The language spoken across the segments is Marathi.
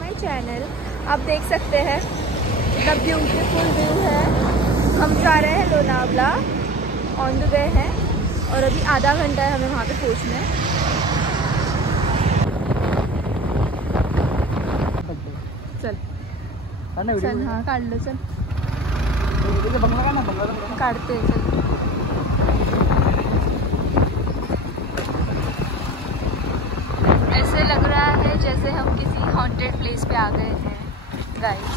माय चैनल। आप देख सकते हैं द ब्यूटीफुल व्यू है। हम जा रहे हैं लोनावला, ऑन द वे हैं और अभी आधा घंटा है हमें वहाँ पे पहुँचना है। चल चल, हाँ काट लो, चल काटते हैं, चल। ऐसे लग रहा है जैसे हम किसी हॉन्टेड प्लेस पे आ गए हैं गाइस।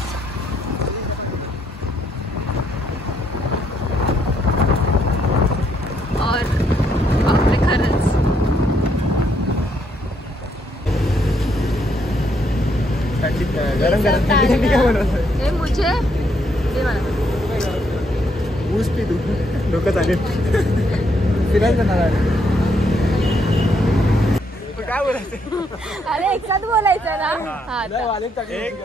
और बापरे खरंच गरम गरम ठंडी क्या बनवत हे मुझे ते मला ऊस पी तू डोकं चालेल फिरायला जाणार आहे काय बोलायचं अरे एक साथ बोलायचं ना। हाँ 1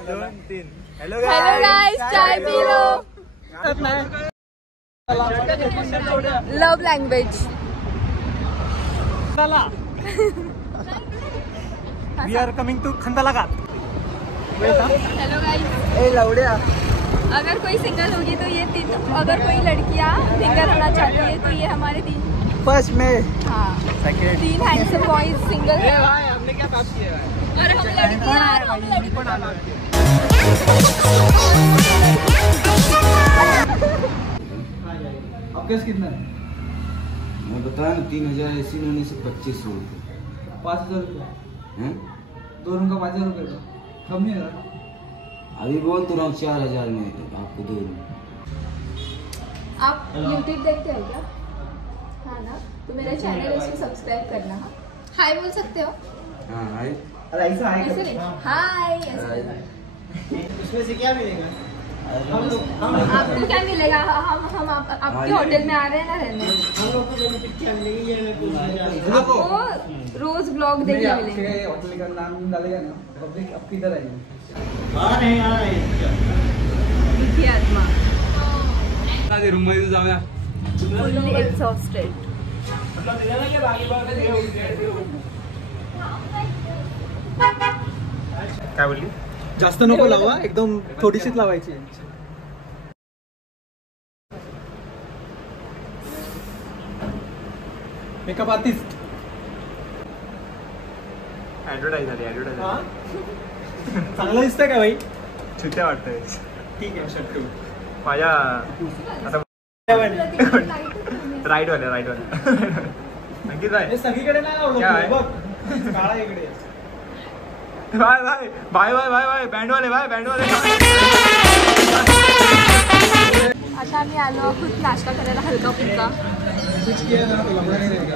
2 3 हेलो गाइस, चाय पी लो। Love language. We are coming to Khandalaghat. Hello guys, ए लवड्या, अगर कोई सिंगल होगी तो ये 3, अगर कोई लड़कियां सिंगल होना चाहती है तो ये हमारे 3 फर्स्ट में हाँ 3 हैंडसम बॉयज सिंगल है। भाई हमने क्या बात की है भाई, और हम लड़कियां आपका कितना है? मैं बताया ना 3000 AC लेने से 2500 रुपये। 5000 रुपये हैं? 2 रूम का 5000 रुपये कम नहीं है? अभी बोल तो रहा हूँ 4000 में आपको दे दूँ। आप YouTube देखते हो क्या? हाँ ना, तो मेरा चैनल है, उसको सब्सक्राइब करना। हाँ हाय बोल सकते हो? हाँ हाय। अरे ऐसा है ऐसे नहीं, हाय ऐसे। उसमें से क्या मिलेगा? आपको क्या मिलेगा? हम आपके होटल में आ रहे हैं ना रहने। हम लोग को बेनिफिट क्या मिलेगी ये मैं पूछ रहा हूँ। आपको रोज ब्लॉग देखने मिलेंगे। होटल का नाम डालेगा ना, पब्लिक अब किधर आएगी? इतनी आत्मा रूम मध्ये जाऊया। Fully exhausted. काय बोलली? जास्त नको लावा, एकदम थोडीशीच लावायची। मेकअप आर्टिस्ट ऍडव्हर्टाइज झाली, ऍडव्हर्टाइज चांगलं दिसतंय का भाई? छुट्या वाटतंय। ठीक आहे शक्य माझ्या आता राईट वाले नक्कीच आहे। सगळीकडे नाही लावलं बघ, काळा इकडे। Bye bye bye bye bye bye बँडवाले, बाय बँडवाले। आता आम्ही आलो आहोत नाश्ता करायला हलका फुलका। कुछ किया ना तो लंबा नहीं रहेगा।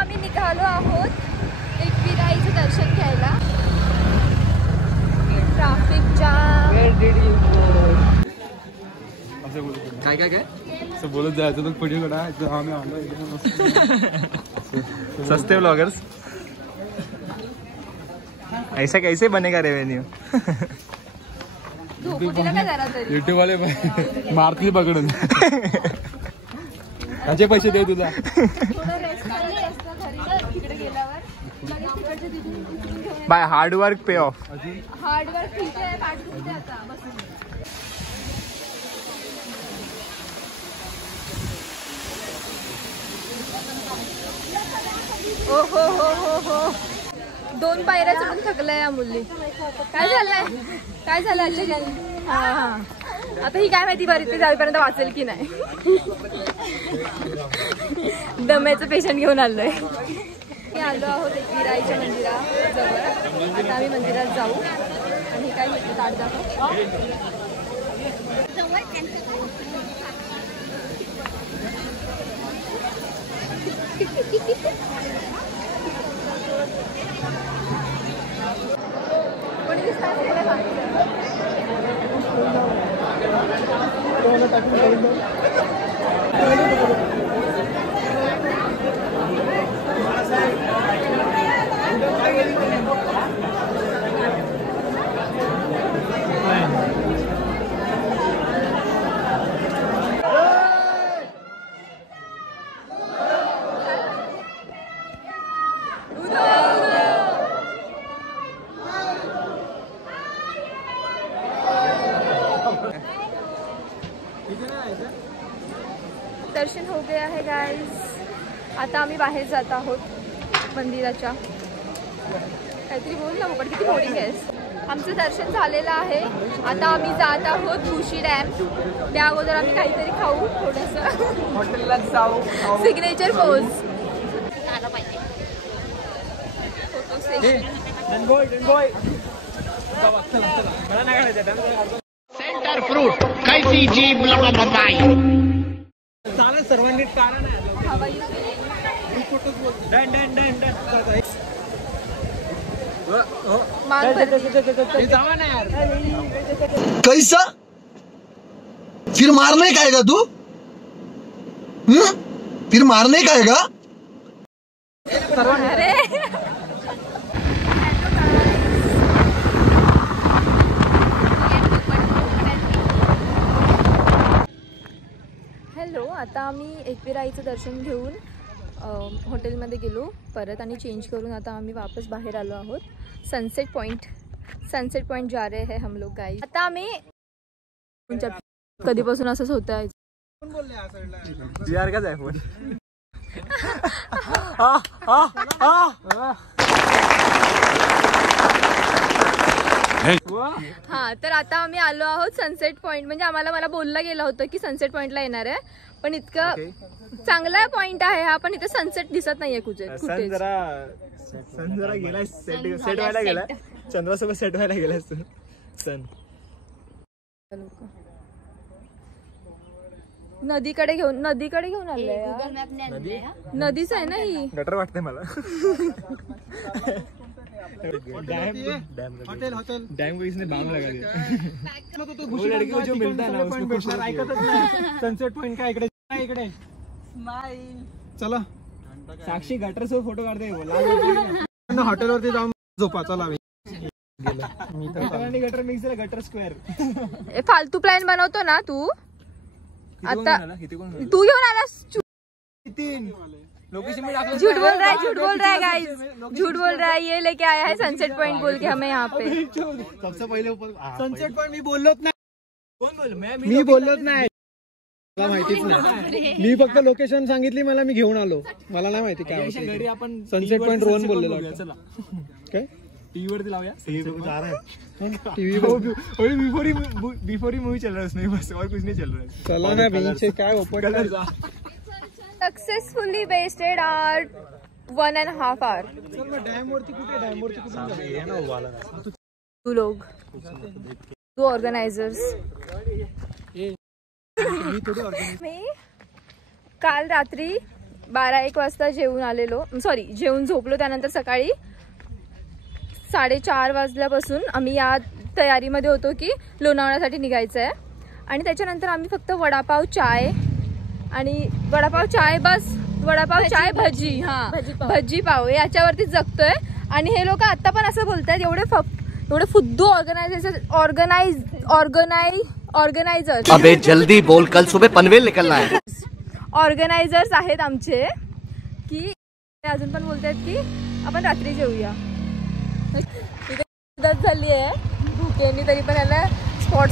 आम्ही निघालो आहोत एकविराईचं दर्शन घ्यायला। Traffic jam. काय काय काय असं बोलत जायचं, तो पुढे कडा आम्ही आलो सस्ते ब्लॉगर्स। ऐसा कैसे बनेगा रेवेन्यू? युट्यूब वाले मारतील पकडून, त्यांचे पैसे दे तुला। By hard work pay off. Hard work ठीक आहे, पाठ दुखते आता बसून। ओ हो 2 पायऱ्या चढून थकल्या या मुली। काय झालं अजय? हा आता ही काय माहिती बरी ते जावीपर्यंत वाचेल की नाही। दम्याचं पेशंट घेऊन आलोय। आलो आहोत एकविराईच्या मंदिराजवळ। आता आम्ही मंदिरात जाऊ आणि काय घेतलं ताट दाखव। कोणी दिसतात? दर्शन हो गया है गाइस. आता आम्ही बाहेर जात आहोत मंदिराच्या. काहीतरी बोल ना पण किती बोरिंग आहेस. आमचं दर्शन झालेलं आहे. आता आम्ही जात आहोत भुशी डॅम. त्या अगोदर आम्ही काहीतरी खाऊ थोडंसं हॉटेलला जाऊ. Signature pose. Photo session. Centre fruit कैसी जीभ लबाई. चालेल सर्वांनी कारण कैसा फिर मारने का आएगा तू? फिर मारने का आएगा? अरे हॅलो. आता आम्ही एकविराईचं दर्शन घेऊन हॉटेलमध्ये गेलो परत आणि चेंज करून आता आम्ही वापस बाहेर आलो आहोत. सनसेट पॉइंट जा रहे हैं हम लोग गाइस. आता आम्ही कधीपासून असंच होत आहे. काच आहे फोन. हा तर आता आम्ही आलो आहोत सनसेट पॉइंट. म्हणजे मला बोलला गेलं होतं की सनसेट पॉइंटला येणार आहे पण इतकं चांगला पॉइंट आहे हा पण इथे सनसेट दिसत नाहीये कुठे. सन जरा गेलाय सेट व्हायला गेलाय. चंद्रासोबत सेट व्हायला गेलाय सन. नदीकडे घेऊन आलोय. नदीच आहे ना ही. गटर वाटतंय मला. डैम को इसने बांध लगा दिया. वो लड़की को जो मिलता है ना उसको खुश ऐकतच नाही. सनसेट पॉइंट का इकडे चला. साक्षी गटर सोबत फोटो काढते. हॉटेलवरती जाऊन झोपा. चला मी गटर मिक्स आहे. गटर स्क्वेअर फालतू प्लॅन बनवतो ना तू. आता तू घेऊन आलास. लोकेशन में झूठ बोल रहा है गाइस. झूठ बोल रहा है. ये लेके आया है सनसेट पॉइंट बोल के हमें यहाँ पे. सबसे पहिले सनसेट पॉइंट मी बोललोच नाही. कोण बोल? मी बोललोच नाही. मला माहितीच नाही. मी फक्त लोकेशन सांगितली. मला मी घेऊन आलो. मला नाही माहिती काय घरी आपण सनसेट पॉइंट रोहन बोललेलो. चला काय टीव्ही वरती लावूया. बिफोर ही मूवी चल रहा है उसमें बस और कुछ नहीं चल रहा है. चला ना बीच काय open. Successfully wasted our 1.5 hour. Dam वरती कुठे तू लोग तू ऑर्गनायझर्स. मी काल रात्री 12-1 वाजता जेवून झोपलो. त्यानंतर सकाळी 4:30 वाजल्यापासून आम्ही या तयारीमध्ये होतो की लोणावळ्यासाठी निघायचं आहे. आणि त्याच्यानंतर आम्ही फक्त वडापाव चाय भजी भजी पाव याच्यावरती जगतोय. आणि हे लोक आता पण असं बोलतायत एवढे फुद्दू ऑर्गनायझर्स. अबे जल्दी बोल, कल सुबह पनवेल निकलना है. ऑर्गनायझर्स आहेत आमचे की अजून पण बोलतायत की आपण रात्री जेऊया. मदत झाली आहे भूकेनी तरी पण याला स्पॉट.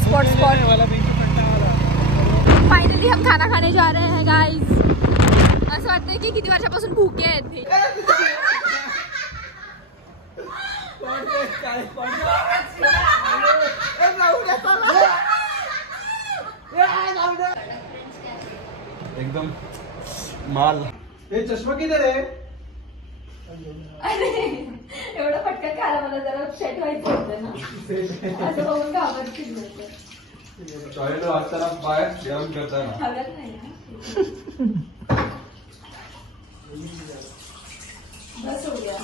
फाइनली हम खाना खाने जा रहे हैं गाइस. असं वाटतंय की किती वर्षापासून भूके आहेत ते. एकदम माल. हे चष्मा किती रे? अरे एवढं पटकन खायला मला जरा सेट व्हायचं होतं ना. असं बघून घाबरतील लोक. टॉयलेट वाजताना बाहेर जेवण करताना हवत नाही ना. बस हो गया.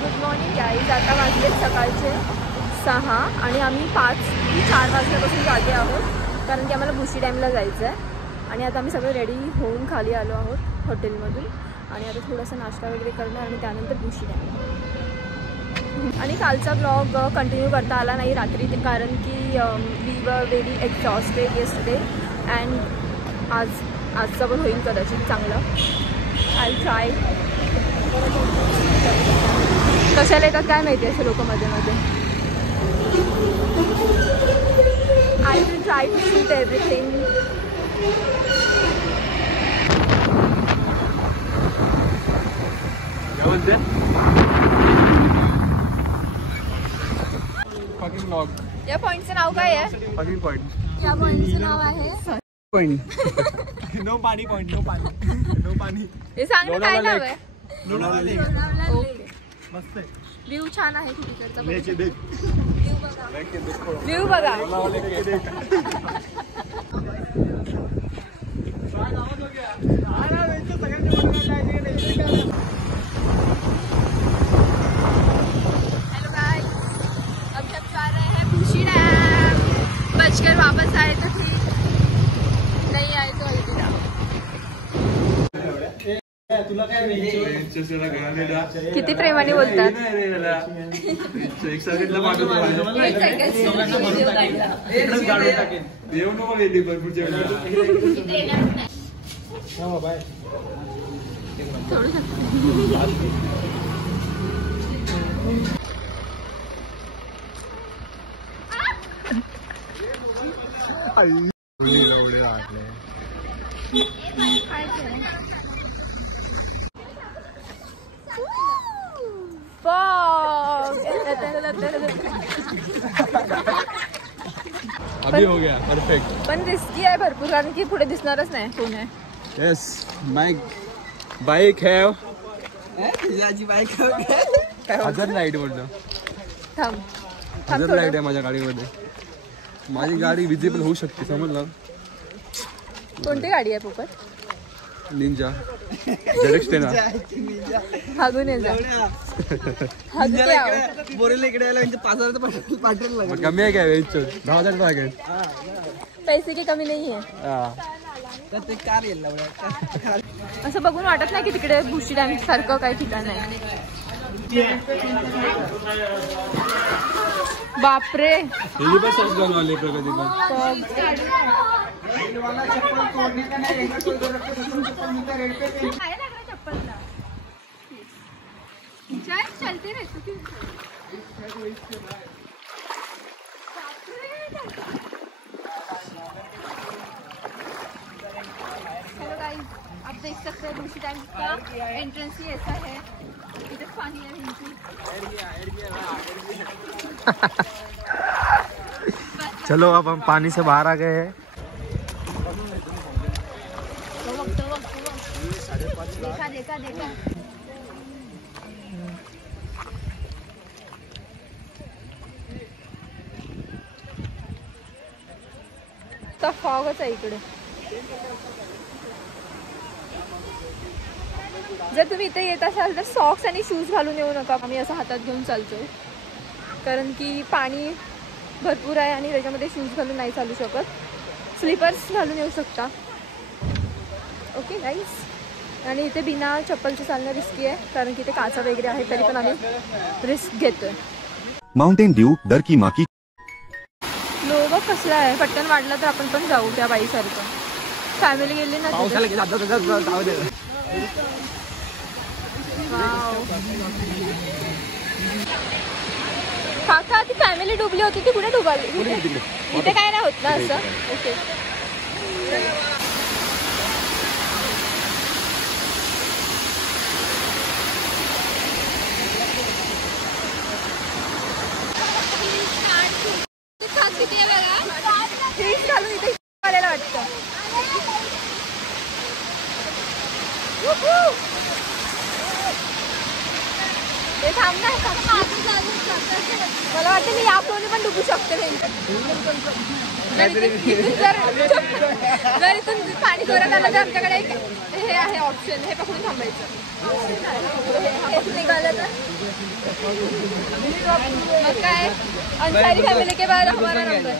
Good morning guys. आता वाजले सकाळचे 6 आणि आम्ही 5 ते 4 वाजल्यापासून जागे आहोत कारण की आम्हाला भुशी डॅमला जायचं आहे. आणि आता आम्ही सगळे रेडी होऊन खाली आलो आहोत हॉटेलमधून. आणि आता थोडासा नाश्ता वगैरे करणार आणि त्यानंतर भुशी डॅम. आणि कालचा ब्लॉग कंटिन्यू करता आला नाही रात्री कारण की we were very exhausted yesterday. And आजचा पण होईल कदाचित चांगलं. I try. कशाला येतात काय माहिती असे लोक मध्ये मध्ये. I will try to shoot everything. या पॉइंटचं नाव काय आहे? या पॉइंटचं नाव आहे नो पाणी पॉइंट. नो पाणी. नो पाणी. हे सांग ना काय नाव आहे? ओके. मस्त आहे. व्ह्यू छान आहे तिकडचा. व्ह्यू बघा. हेलो गाइस, अभी हम जा रहे हैं बुशी डैम. बचकर वापस आए तो ठीक, नहीं आए तो अलविदा. किती प्रेमाने बोलतात. अभी हो गया परफेक्ट. पण रिस्की आहे भरपूर कारण की पुढे दिसणारच नाही कोण आहे. येस माय बाईक हॅव हजर लाईट बोलतो. थांब हजर लाईट आहे माझ्या गाडीमध्ये. माझी गाडी विजिबल होऊ शकते समजलं. कोणती गाडी आहे पोपट? निंजा ZX-10 हागून ये जा. हागते आहो. मग कमी आहे काय 10,000 लागेल. पैसे की कमी नाही आहे. असं बघून वाटत नाही की तिकडे बुशी डॅम सारखं काही ठिकाण आहे. बापरे. चलते रहते. हेलो गाइस, आप देख सकते हैं बुशी डैम का एंट्रेंस ही ऐसा है. इधर पानी है. चलो अब हम पानी से बाहर आ गए हैं. देखा. फॉगच आहे इकडे. जर तुम्ही इथे येत असाल तर सॉक्स आणि शूज घालून येऊ नका. आम्ही असं हातात घेऊन चालतोय कारण की पाणी भरपूर आहे आणि त्याच्यामध्ये शूज घालून नाही चालू शकत. स्लीपर्स घालून येऊ शकता. ओके गाईस. आणि इथे बिना चप्पलची चालणं रिस्की आहे कारण की इथे काचा वगैरे आहे तरी पण आम्ही रिस्क घेतोय. माउंटेन ड्यू डर की माँ की. लोक कसला आहे. पट्टन वाढला तर आपण पण जाऊ त्या बाईसारखं. फॅमिली गेली ना तिथे. काका ती फॅमिली डुबली होती ती कुठे डुबाली? इथे काय नाही होत ना असं. ओके. घालून इथे आलेला वाटतं. ते थांब ना. मला वाटतं मी याप्रमाणे पण डुबू शकते. जर इथून पाणी जोरात आलं तर आमच्याकडे एक हे आहे ऑप्शन. हे पकडून थांबायचं. निघालं तर मग काय. अंसारी फॅमिली के बाद हमारा नंबर.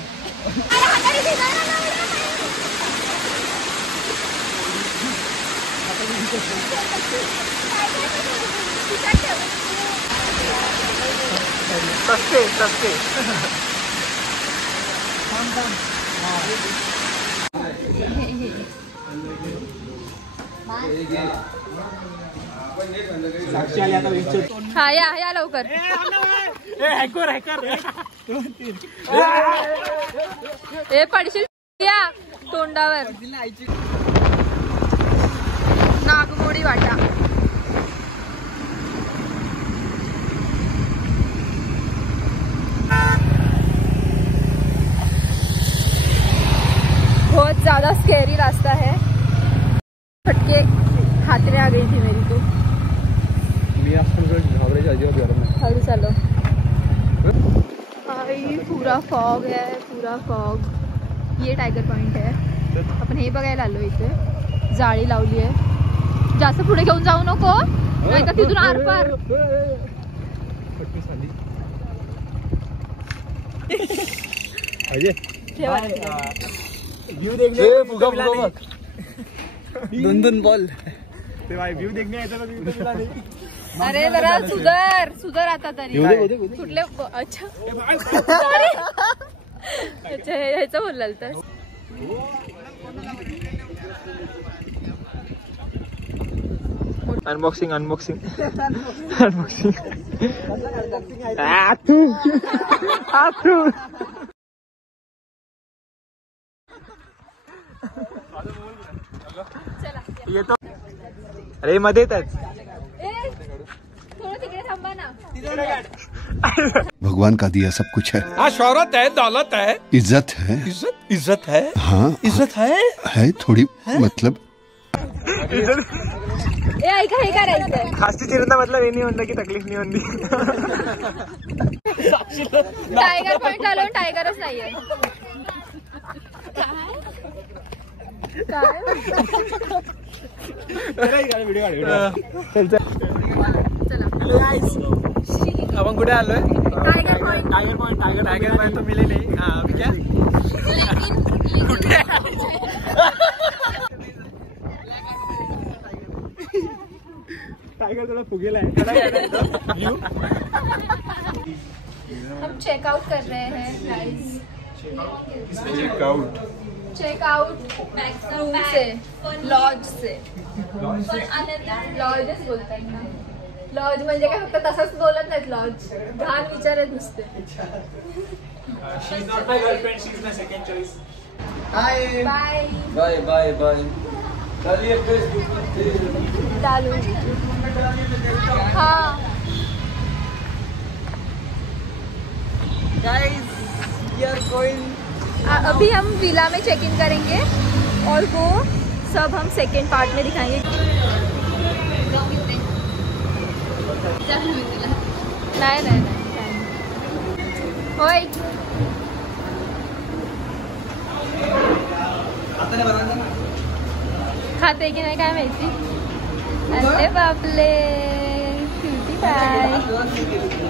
सस्ते. साक्षी आली आता विचार. हा या लवकर. हे पडशील या तोंडावर. नागमोडी वाटा. बहुत ज्यादा स्कैरी रास्ता है. फटके हाथ में आ गई थी मेरी तो. मी घाबरे अजिबात हळू चालो. भाई पूरा फॉग है, पूरा फॉग. ये टायगर पॉइंट है. आपण हे बघायला आलो. इथे जाळी लावली आहे. जास्त पुढे घेऊन जाऊ नको नाही तर तिथून आरपार. दोन बॉल. अरे जरा सुधर आता तरी. कुठले अच्छा अच्छा ह्याचं बोललाल तर. अनबॉक्सिंग येतो. अरे मध्ये येतात. थोडं तिकडे थांबा ना. भगवान का दिया सब कुछ है. हाँ शौहरत है, दौलत है, इज्जत है. इज्जत है. हाँ इज्जत है थोड़ी मतलब. ए ऐका हे करायचंय. खासची चिरंदा मतलब हे नाही म्हणलं की तकलीफ नाही होती. टायगर पॉइंट आलो. टायगरच नाहीये. काय चला आपण कुठे आलोय. Tiger point. टायगर पॉइंट तो मिले नाही. अभी क्या कुठे टाइगर थोड़ा फुगेला है. हम चेकआउट कर रहे हैं गाइस. चेकआउट रूम से, लॉज से. लॉजच बोलतात ना. लॉज म्हणजे काय फक्त तसंच बोलत नाहीत. लॉज घाण विचारत नुसते. Bye bye bye bye. डालू. हाँ अभी हम विला में चेक इन करेंगे और वो सब हम सेकेंड पार्ट में दिखाएंगे. नहीं होय. खाते की नाही काय माहिती. अरे बापले. Cutie bye.